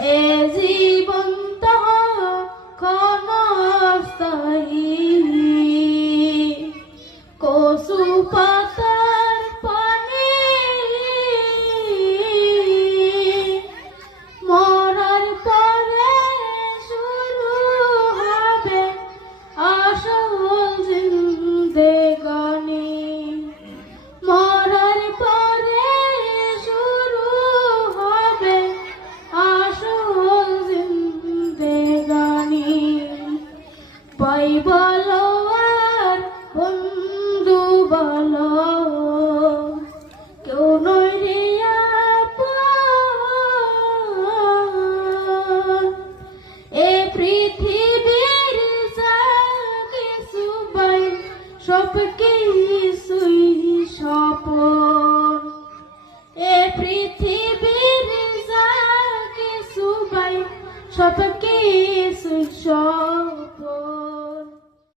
এ জীবন ক্ষণস্থায়ী কচু পাতার পানি মরার পরে শুরু হবে আসল জিন্দেগানি মরার পরে শুরু হবে আসল জিন্দেগানি ভাই বলো আর বন্ধু বলো কেউ নয় রে আপন এ পৃথিবীর যা কিছু ভাই সব কিছুই স্বপন এ পৃথিবীর যা কিছু ভাই সব কিছুই স্বপন